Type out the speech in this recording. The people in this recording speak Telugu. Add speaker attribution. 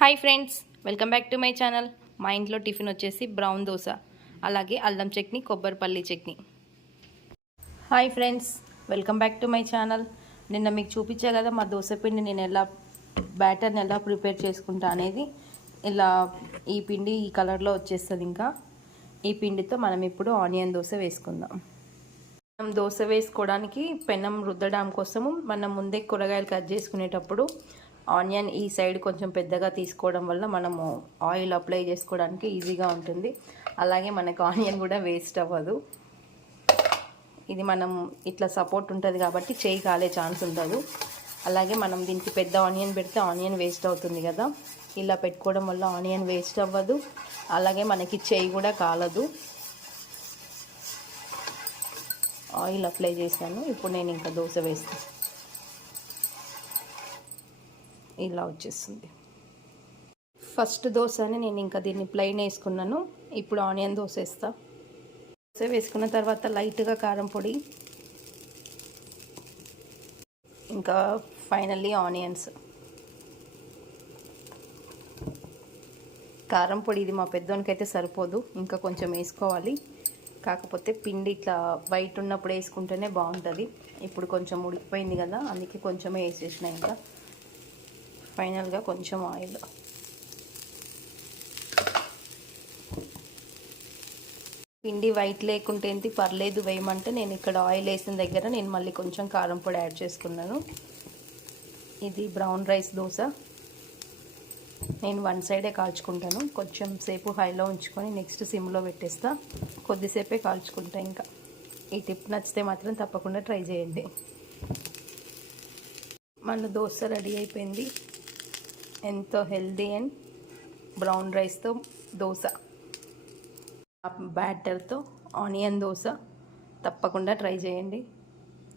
Speaker 1: Hi friends welcome back to my channel మా ఇంట్లో టిఫిన్ వచ్చేసి బ్రౌన్ దోశ అలాగే అల్లం chutney కొబ్బరిపల్లి chutney. Hi friends welcome back to my channel నిన్న మీకు చూపించా కదా మా దోశ పిండి నేను ఎలా బ్యాటర్ని ఎలా ప్రిపేర్ చేసుకుంటా అనేది. ఇలా ఈ పిండి ఈ కలర్లో వచ్చేస్తుంది ఇంకా. ఈ పిండితో మనం ఇప్పుడు ఆనియన్ దోశ వేసుకుందాం. మనం దోశ వేసుకోవడానికి పెనం రుద్దడం కోసము మనం ముందే కూరగాయలు కట్ చేసుకునేటప్పుడు ఆనియన్ ఈ సైడ్ కొంచెం పెద్దగా తీసుకోవడం వల్ల మనము ఆయిల్ అప్లై చేసుకోవడానికి ఈజీగా ఉంటుంది. అలాగే మనకు ఆనియన్ కూడా వేస్ట్ అవ్వదు. ఇది మనం ఇట్లా సపోర్ట్ ఉంటుంది కాబట్టి చేయి కాలే ఛాన్స్ ఉండదు. అలాగే మనం దీనికి పెద్ద ఆనియన్ పెడితే ఆనియన్ వేస్ట్ అవుతుంది కదా. ఇలా పెట్టుకోవడం వల్ల ఆనియన్ వేస్ట్ అవ్వదు. అలాగే మనకి చేయి కూడా కాలదు. ఆయిల్ అప్లై చేశాను. ఇప్పుడు నేను ఇంకా దోశ వేస్తాను ఇలా వచ్చేస్తుంది ఫస్ట్ దోశ అని నేను ఇంకా దీన్ని ప్లెయిన్ వేసుకున్నాను. ఇప్పుడు ఆనియన్ దోశ వేస్తా. దోశ వేసుకున్న తర్వాత లైట్గా కారం పొడి. ఇంకా ఫైనల్లీ ఆనియన్స్. కారం పొడి ఇది మా పెద్దోనికైతే సరిపోదు. ఇంకా కొంచెం వేసుకోవాలి. కాకపోతే పిండి ఇట్లా వైట్ ఉన్నప్పుడు వేసుకుంటేనే బాగుంటుంది. ఇప్పుడు కొంచెం ఉడికిపోయింది కదా అందుకే కొంచెమే వేసేసిన ఇంకా. ఫైనల్గా కొంచెం ఆయిల్. పిండి వైట్ లేకుంటే ఏంటి పర్లేదు వేయమంటే నేను ఇక్కడ ఆయిల్ వేసిన దగ్గర నేను మళ్ళీ కొంచెం కారం పొడి యాడ్ చేసుకున్నాను. ఇది బ్రౌన్ రైస్ దోశ. నేను వన్ సైడే కాల్చుకుంటాను. కొంచెం సేపు హైలో ఉంచుకొని నెక్స్ట్ సిమ్లో పెట్టేస్తా. కొద్దిసేపే కాల్చుకుంటా ఇంకా. ఈ టిప్ నచ్చితే మాత్రం తప్పకుండా ట్రై చేయండి. మన దోశ రెడీ అయిపోయింది. ఎంతో హెల్దీ అండ్ బ్రౌన్ రైస్తో దోశ. బ్యాటర్తో ఆనియన్ దోశ. తప్పకుండా ట్రై చేయండి.